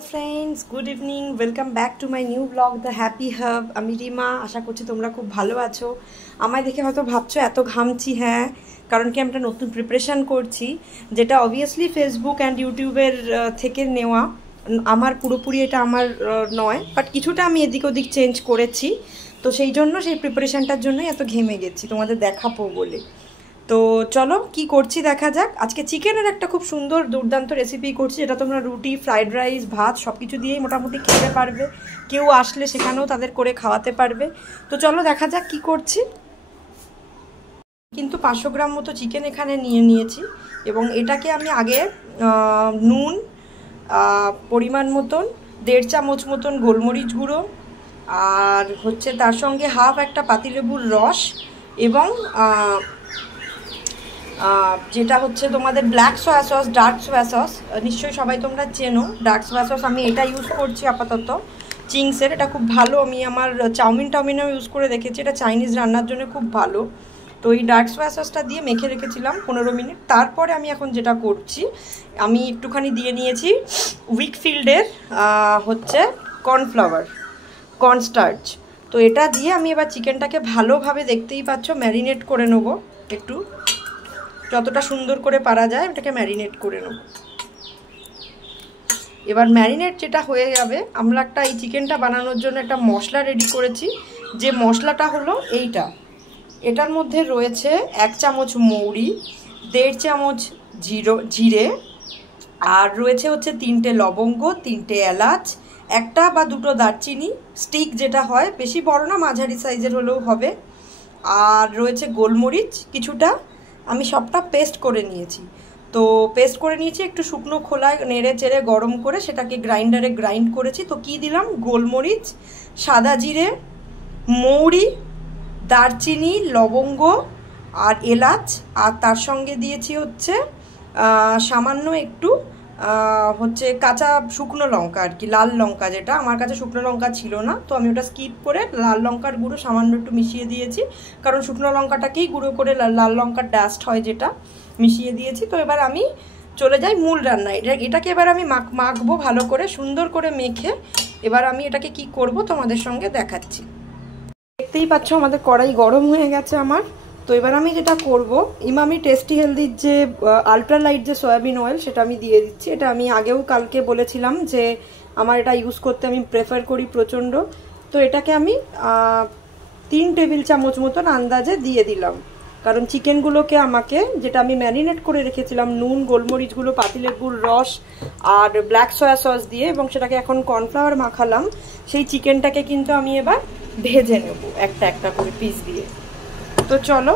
Friends good evening welcome back to my new blog the happy hub. আমি রিমা, আশা করছি তোমরা খুব ভালো আছো। আমায় দেখে হয়তো ভাবছো এত ঘামছি, হ্যাঁ কারণ কি আমি একটা নতুন প্রিপারেশান করছি, যেটা অবভিয়াসলি ফেসবুক অ্যান্ড ইউটিউবের থেকে নেওয়া। আমার পুরোপুরি এটা আমার নয়, বাট কিছুটা আমি এদিক ওদিক চেঞ্জ করেছি। তো সেই জন্য সেই প্রিপারেশানটার জন্যই এত ঘেমে গেছি, তোমাদের দেখাবো বলে। তো চলো কি করছি দেখা যাক। আজকে চিকেনের একটা খুব সুন্দর দুর্দান্ত রেসিপি করছি, যেটা তোমরা রুটি, ফ্রাইড রাইস, ভাত সব কিছু দিয়েই মোটামুটি খেতে পারবে। কেউ আসলে সেখানেও তাদের করে খাওয়াতে পারবে। তো চলো দেখা যাক কি করছি। কিন্তু 500 গ্রাম মতো চিকেন এখানে নিয়ে নিয়েছি, এবং এটাকে আমি আগে নুন পরিমাণ মতন, 1.5 চামচ মতন গোলমরিচ গুঁড়ো, আর হচ্ছে তার সঙ্গে হাফ একটা পাতিলেবুর রস, এবং যেটা হচ্ছে তোমাদের black soya sauce, dark soya sauce, নিশ্চয়ই সবাই তোমরা চেনো ডার্ক সয়া সস। আমি এটা ইউজ করছি আপাতত চিংসের। এটা খুব ভালো, আমি আমার চাউমিনেও ইউজ করে দেখেছি, এটা চাইনিজ রান্নার জন্য খুব ভালো। তো এই ডার্ক সয়া সসটা দিয়ে মেখে রেখেছিলাম 15 মিনিট। তারপরে আমি এখন যেটা করছি, আমি একটুখানি দিয়ে নিয়েছি উইকফিল্ডের হচ্ছে কর্নফ্লাওয়ার, কর্নস্টার্চ। তো এটা দিয়ে আমি এবার চিকেনটাকে ভালোভাবে, দেখতেই পাচ্ছ, ম্যারিনেট করে নেবো। একটু যতটা সুন্দর করে পারা যায় এটাকে ম্যারিনেট করে নেব। এবার ম্যারিনেট যেটা হয়ে যাবে, আমরা একটা এই চিকেনটা বানানোর জন্য একটা মশলা রেডি করেছি। যে মশলাটা হলো এইটা, এটার মধ্যে রয়েছে 1 চামচ মৌরি, 1.5 চামচ জিরে, আর রয়েছে হচ্ছে 3টে লবঙ্গ, 3টে এলাচ, 1টা বা 2টো দারচিনি স্টিক, যেটা হয় বেশি বড় না, মাঝারি সাইজের হলেও হবে, আর রয়েছে গোলমরিচ কিছুটা। আমি সবটা পেস্ট করে নিয়েছি। তো পেস্ট করে নিয়েছি, একটু শুকনো খোলায় নেড়ে চেড়ে গরম করে সেটাকে গ্রাইন্ডারে গ্রাইন্ড করেছি। তো কি দিলাম, গোলমরিচ, সাদা জিরে, মৌরি, দারচিনি, লবঙ্গ আর এলাচ, আর তার সঙ্গে দিয়েছি হচ্ছে সামান্য একটু হচ্ছে কাঁচা শুকনো লঙ্কা, আর কি লাল লঙ্কা, যেটা আমার কাছে শুকনো লঙ্কা ছিল না, তো আমি ওটা স্কিপ করে লাল লঙ্কার গুঁড়ো সামান্য একটু মিশিয়ে দিয়েছি, কারণ শুকনো লঙ্কাটাকেই গুঁড়ো করে লাল লঙ্কার ডাস্ট হয় যেটা, মিশিয়ে দিয়েছি। তো এবার আমি চলে যাই মূল রান্নায়। এটাকে এবার আমি মাখবো ভালো করে, সুন্দর করে মেখে। এবার আমি এটাকে কি করব তোমাদের সঙ্গে দেখাচ্ছি। দেখতেই পাচ্ছ আমাদের কড়াই গরম হয়ে গেছে আমার। তো এবার আমি যেটা করব, ইমামি টেস্টি হেলদির যে আলট্রা লাইট যে সয়াবিন অয়েল, সেটা আমি দিয়ে দিচ্ছি। এটা আমি আগেও কালকে বলেছিলাম যে আমার এটা ইউজ করতে আমি প্রেফার করি প্রচণ্ড। তো এটাকে আমি 3 টেবিল চামচ মতন আন্দাজে দিয়ে দিলাম, কারণ চিকেনগুলোকে আমাকে, যেটা আমি ম্যারিনেট করে রেখেছিলাম নুন, গোলমরিচগুলো, পাতিলেবুর রস আর ব্ল্যাক সয়া সস দিয়ে, এবং সেটাকে এখন কর্নফ্লাওয়ার মাখালাম, সেই চিকেনটাকে কিন্তু আমি এবার ভেজে নেব একটা একটা করে পিস দিয়ে। তো চলো।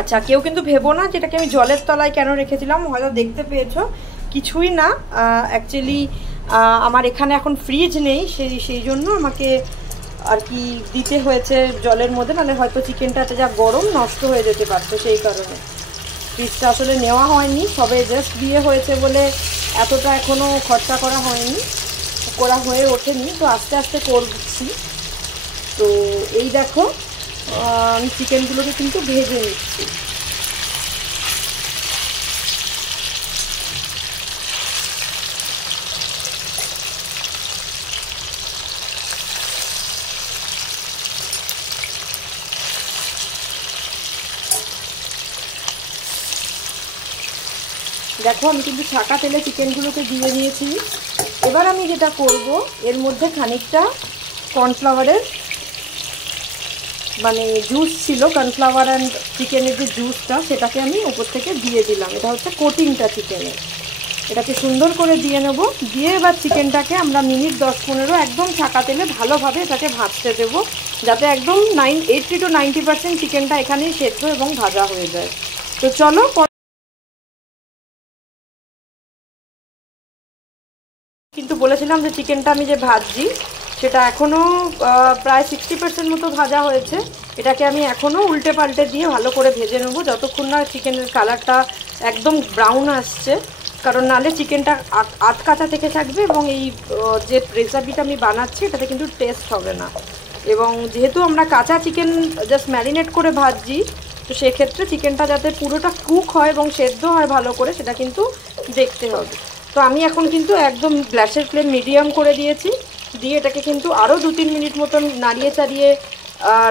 আচ্ছা, কেউ কিন্তু ভেবো না যেটাকে আমি জলের তলায় কেন রেখেছিলাম, হয়তো দেখতে পেয়েছো, কিছুই না। অ্যাকচুয়ালি আমার এখানে এখন ফ্রিজ নেই, সেই জন্য আমাকে আর কি দিতে হয়েছে জলের মধ্যে, মানে হয়তো চিকেনটাতে যা গরম নষ্ট হয়ে যেতে পারতো, সেই কারণে ফ্রিজটা আসলে নেওয়া হয়নি। সবে জাস্ট বিয়ে হয়েছে বলে এতটা এখনও খরচা করা হয়ে ওঠেনি। তো আস্তে আস্তে করছি। তো এই দেখো, আমি চিকেনগুলোকে কিন্তু ভেজে নিচ্ছি। দেখো আমি কিন্তু ছাকা তেলে চিকেনগুলোকে দিয়ে নিয়েছি। এবার আমি যেটা করব, এর মধ্যে খানিকটা কর্নফ্লাওয়ারের মানে জুস ছিল, কর্নফ্লাওয়ার অ্যান্ড চিকেনের যে জুসটা, সেটাকে আমি উপর থেকে দিয়ে দিলাম। এটা হচ্ছে কোটিংটা চিকেনের। এটাকে সুন্দর করে দিয়ে নেব। দিয়ে এবার চিকেনটাকে আমরা মিনিট 10-15 একদম ছাকা তেলে ভালোভাবে এটাকে ভাজতে দেবো, যাতে একদম 80 to 90% চিকেনটা এখানেই সেদ্ধ এবং ভাজা হয়ে যায়। তো চলো, কিন্তু বলেছিলাম যে চিকেনটা আমি যে ভাজছি সেটা এখনও প্রায় 60% মতো ভাজা হয়েছে। এটাকে আমি এখনও উল্টে পাল্টে দিয়ে ভালো করে ভেজে নেবো, যতক্ষণ না চিকেনের কালারটা একদম ব্রাউন আসছে, কারণ নালে চিকেনটা আটকাচা থেকে থাকবে, এবং এই যে রেসিপিটা আমি বানাচ্ছি এটাতে কিন্তু টেস্ট হবে না। এবং যেহেতু আমরা কাঁচা চিকেন জাস্ট ম্যারিনেট করে ভাজছি, তো সেক্ষেত্রে চিকেনটা যাতে পুরোটা কুক হয় এবং সেদ্ধ হয় ভালো করে, সেটা কিন্তু দেখতে হবে। তো তো আমি এখন কিন্তু একদম গ্যাসের ফ্লেম মিডিয়াম করে দিয়েছি, দিয়ে এটাকে কিন্তু আরও 2-3 মিনিট মতন নাড়িয়ে চাড়িয়ে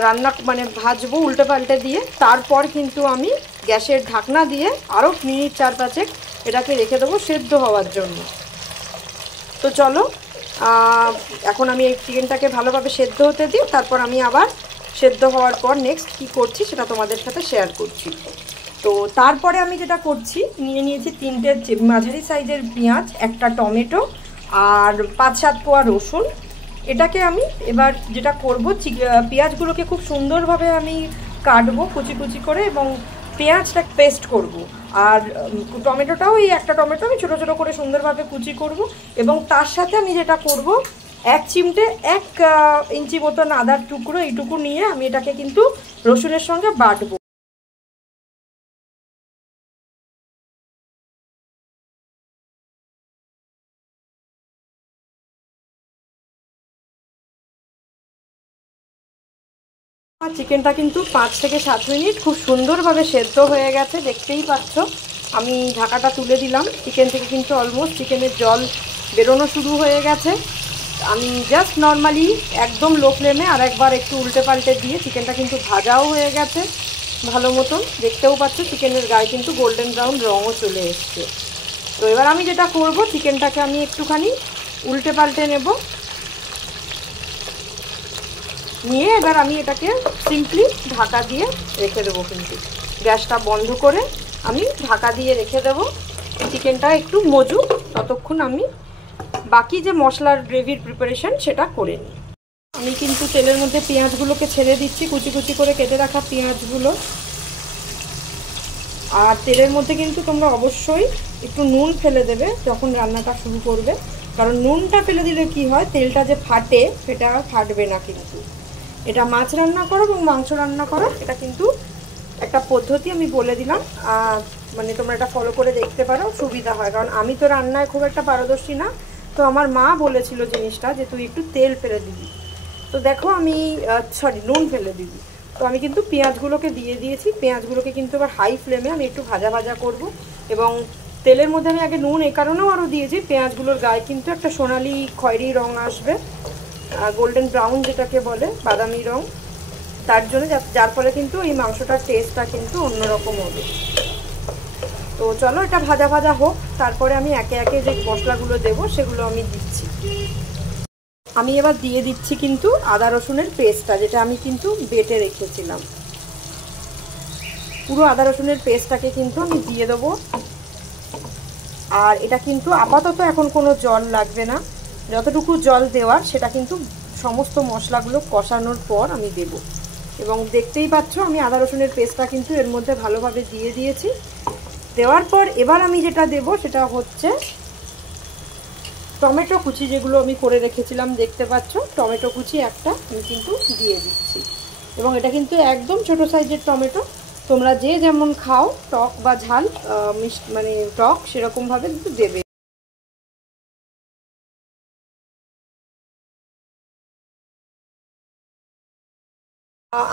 রান্না মানে ভাজবো উল্টে পাল্টে দিয়ে। তারপর কিন্তু আমি গ্যাসের ঢাকনা দিয়ে আরও মিনিট 4-5 এটাকে রেখে দেবো সেদ্ধ হওয়ার জন্য। তো চলো এখন আমি এই চিকেনটাকে ভালোভাবে সেদ্ধ হতে দিই, তারপর আমি আবার সেদ্ধ হওয়ার পর নেক্সট কী করছি সেটা তোমাদের সাথে শেয়ার করছি। তো তারপরে আমি যেটা করছি, নিয়েছি 3টে মাঝারি সাইজের পেঁয়াজ, একটা টমেটো আর 5-7 কোয়া রসুন। এটাকে আমি এবার যেটা করব, পেঁয়াজগুলোকে খুব সুন্দরভাবে আমি কাটবো কুচি কুচি করে এবং পেঁয়াজটা পেস্ট করব। আর টমেটোটাও এই একটা টমেটো আমি ছোটো ছোটো করে সুন্দরভাবে কুচি করব। এবং তার সাথে আমি যেটা করব, 1 চিমটে 1 ইঞ্চি মতন আদার টুকরো, এইটুকু নিয়ে আমি এটাকে কিন্তু রসুনের সঙ্গে বাটবো। চিকেনটা কিন্তু 5 থেকে 7 মিনিট খুব সুন্দরভাবে সেদ্ধ হয়ে গেছে, দেখতেই পাচ্ছ। আমি ঢাকাটা তুলে দিলাম, চিকেন থেকে কিন্তু অলমোস্ট চিকেনের জল বেরোনো শুরু হয়ে গেছে। আমি জাস্ট নর্মালি একদম লো ফ্লেমে আর একবার একটু উল্টে পাল্টে দিয়ে চিকেনটা কিন্তু ভাজাও হয়ে গেছে ভালো মতন, দেখতেও পাচ্ছ চিকেনের গায়ে কিন্তু গোল্ডেন ব্রাউন রঙও চলে এসছে। তো এবার আমি যেটা করব, চিকেনটাকে আমি একটুখানি উল্টে পাল্টে নেব, নিয়ে এবার আমি এটাকে সিম্পলি ঢাকা দিয়ে রেখে দেবো। কিন্তু গ্যাসটা বন্ধ করে আমি ঢাকা দিয়ে রেখে দেবো, চিকেনটা একটু মজুক, ততক্ষণ আমি বাকি যে মশলার গ্রেভির প্রিপারেশন সেটা করে নিই। আমি কিন্তু তেলের মধ্যে পেঁয়াজগুলোকে ছেড়ে দিচ্ছি, কুচি কুচি করে কেটে রাখা পেঁয়াজগুলো। আর তেলের মধ্যে কিন্তু তোমরা অবশ্যই একটু নুন ফেলে দেবে যখন রান্নাটা শুরু করবে, কারণ নুনটা ফেলে দিলে কি হয়, তেলটা যে ফাটে সেটা ফাটবে না। কিন্তু এটা মাছ রান্না করো এবং মাংস রান্না করো, এটা কিন্তু একটা পদ্ধতি আমি বলে দিলাম, মানে তোমরা এটা ফলো করে দেখতে পারো, সুবিধা হয়। কারণ আমি তো রান্নায় খুব একটা পারদর্শী না, তো আমার মা বলেছিল জিনিসটা যে তুই একটু তেল ফেলে দিবি। তো দেখো আমি নুন ফেলে দিবি। তো আমি কিন্তু পেঁয়াজগুলোকে দিয়ে দিয়েছি, পেঁয়াজগুলোকে কিন্তু এবার হাই ফ্লেমে আমি একটু ভাজা ভাজা করব। এবং তেলের মধ্যে আমি আগে নুন এই কারণেও আরও দিয়েছি, পেঁয়াজগুলোর গায়ে কিন্তু একটা সোনালি খয়েরি রঙ আসবে, গোল্ডেন ব্রাউন যেটাকে বলে, বাদামি রঙ, তার জন্য, যার ফলে কিন্তু এই মাংসটার টেস্টটা কিন্তু অন্যরকম হবে। তো চলো এটা ভাজা ভাজা হোক, তারপরে আমি একে একে যে মশলাগুলো দেবো সেগুলো আমি দিচ্ছি। আমি এবার দিয়ে দিচ্ছি কিন্তু আদা রসুনের পেস্টটা, যেটা আমি কিন্তু বেটে রেখেছিলাম। পুরো আদা রসুনের পেস্টটাকে কিন্তু আমি দিয়ে দেবো। আর এটা কিন্তু আপাতত এখন কোনো জল লাগবে না, যতটুকু জল দেওয়ার সেটা কিন্তু সমস্ত মশলাগুলো কষানোর পর আমি দেব। এবং দেখতেই পাচ্ছ আমি আদা রসুনের পেস্টটা কিন্তু এর মধ্যে ভালোভাবে দিয়ে দিয়েছি। দেওয়ার পর এবার আমি যেটা দেব সেটা হচ্ছে টমেটো কুচি, যেগুলো আমি করে রেখেছিলাম, দেখতে পাচ্ছ টমেটো কুচি একটা আমি কিন্তু দিয়ে দিচ্ছি। এবং এটা কিন্তু একদম ছোট সাইজের টমেটো, তোমরা যে যেমন খাও টক বা ঝাল মিষ্টি মানে টক সেরকমভাবে কিন্তু দেবে।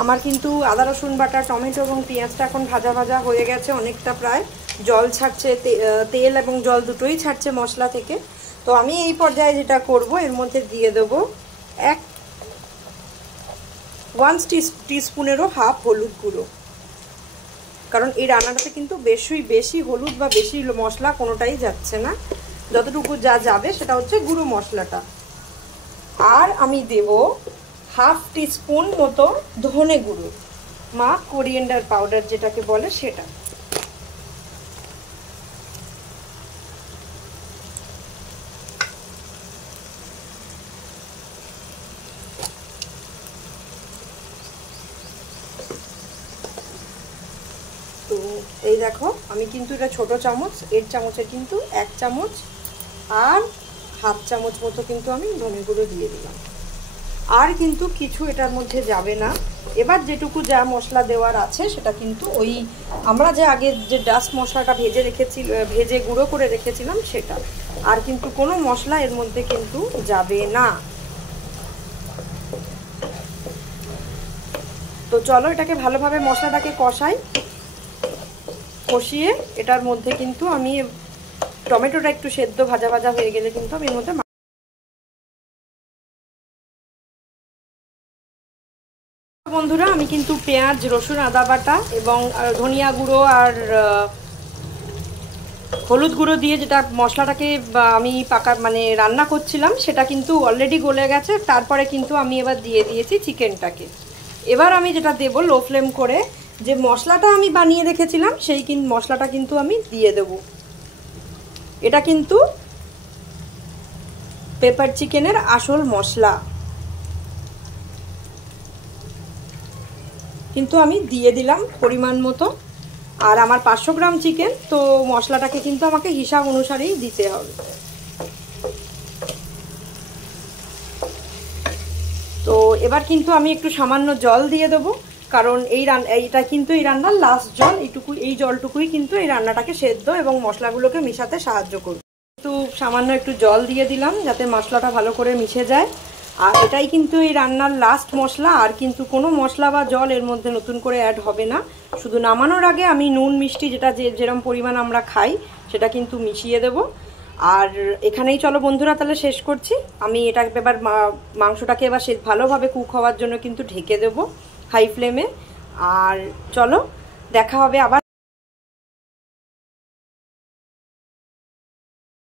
আমার কিন্তু আদা রসুন বাটা, টমেটো এবং পেঁয়াজটা এখন ভাজা ভাজা হয়ে গেছে অনেকটা, প্রায় জল ছাড়ছে, তেল এবং জল দুটোই ছাড়ছে মশলা থেকে। তো আমি এই পর্যায়ে যেটা করব, এর মধ্যে দিয়ে দেবো 1 টিস্পুনেরও হাফ হলুদ গুঁড়ো। কারণ এই রান্নাটাতে কিন্তু বেশি হলুদ বা বেশি মশলা কোনোটাই যাচ্ছে না, যতটুকু যা যাবে সেটা হচ্ছে গুঁড়ো মশলাটা। আর আমি দেব হাফ টিস্পুন মতো ধনে গুঁড়ো, কোরিয়েন্ডার পাউডার যেটাকে বলে সেটা। তো এই দেখো আমি কিন্তু এটা ছোট চামচ, এর চামচের কিন্তু 1 চামচ আর হাফ চামচ মতো কিন্তু আমি ধনে গুঁড়ো দিয়ে দিলাম। আর কিন্তু কিছু এটার মধ্যে যাবে না। এবার যেটুকু যা মশলা দেওয়ার আছে সেটা কিন্তু ওই আমরা যে আগে যে ডাস্ট মশলাটা ভেজে গুঁড়ো করে রেখেছিলাম সেটা, আর কিন্তু কোনো মশলা এর মধ্যে কিন্তু যাবে না। তো চলো এটাকে ভালোভাবে মশলাটাকে কষিয়ে এটার মধ্যে কিন্তু আমি টমেটোটা একটু সেদ্ধ ভাজা ভাজা হয়ে গেলে কিন্তু আমি এর মধ্যে বন্ধুরা আমি কিন্তু পেঁয়াজ রসুন আদা বাটা এবং ধনিয়া গুঁড়ো আর হলুদ গুঁড়ো দিয়ে যেটা মশলাটাকে আমি রান্না করছিলাম সেটা কিন্তু অলরেডি গলে গেছে। তারপরে কিন্তু আমি এবার দিয়ে দিয়েছি চিকেনটাকে। এবার আমি যেটা দেব লো ফ্লেম করে, যে মশলাটা আমি বানিয়ে রেখেছিলাম সেই মশলাটা কিন্তু আমি দিয়ে দেব। এটা কিন্তু পেপার চিকেনের আসল মশলা কিন্তু আমি দিয়ে দিলাম পরিমাণ মতো। আর আমার 500 গ্রাম চিকেন, তো মশলাটাকে কিন্তু আমাকে হিসাব অনুসারেই দিতে হবে। তো এবার কিন্তু আমি একটু সামান্য জল দিয়ে দেবো, কারণ এইটা কিন্তু এই রান্নার লাস্ট জল। এই জলটুকুই কিন্তু এই রান্নাটাকে সেদ্ধ এবং মশলাগুলোকে মেশাতে সাহায্য করবে। একটু সামান্য একটু জল দিয়ে দিলাম যাতে মশলাটা ভালো করে মিশে যায়। আর এটাই কিন্তু এই রান্নার লাস্ট মশলা। আর কিন্তু কোনো মশলা বা জল এর মধ্যে নতুন করে অ্যাড হবে না। শুধু নামানোর আগে আমি নুন মিষ্টি যেটা যেরকম পরিমাণ আমরা খাই সেটা কিন্তু মিশিয়ে দেব। আর এখানেই চলো বন্ধুরা তাহলে শেষ করছি। আমি এটাকে এবার মাংসটাকে এবার ভালোভাবে কুক হওয়ার জন্য কিন্তু ঢেকে দেব হাই ফ্লেমে। আর চলো দেখা হবে আবার।